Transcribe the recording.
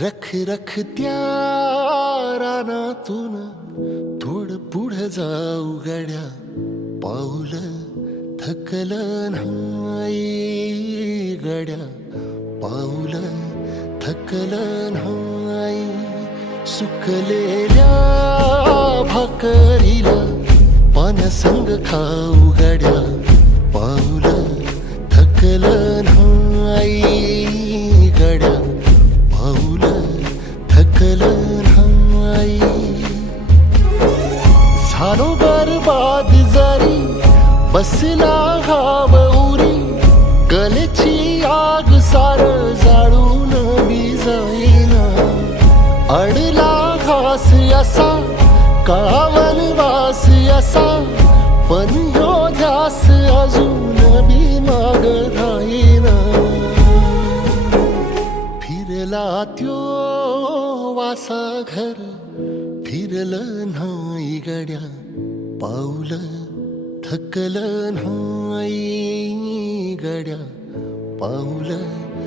रख रख त्या रानातून थोडं पुढं जाऊ गड्या, पाऊल थकलं नाही गड्या, पाऊल थकलं नाही. सुकलेल्या भाकरीला पानसंग खाऊ गड्या, पाऊल थकलं नाही गड्या, पाऊल थकलं नाही. झालो बरबाद जरी बसला घाव उरी, गलेची आग सार जाळून बी जाईना. अडला घास असा काळा वनवास असा, पण ह्यो ध्यास अजून बी माग राहीना. फिरला त्यो वासा घर फिरलं नाही गड्या, पाऊल थकलं नाही गड्या, पाऊल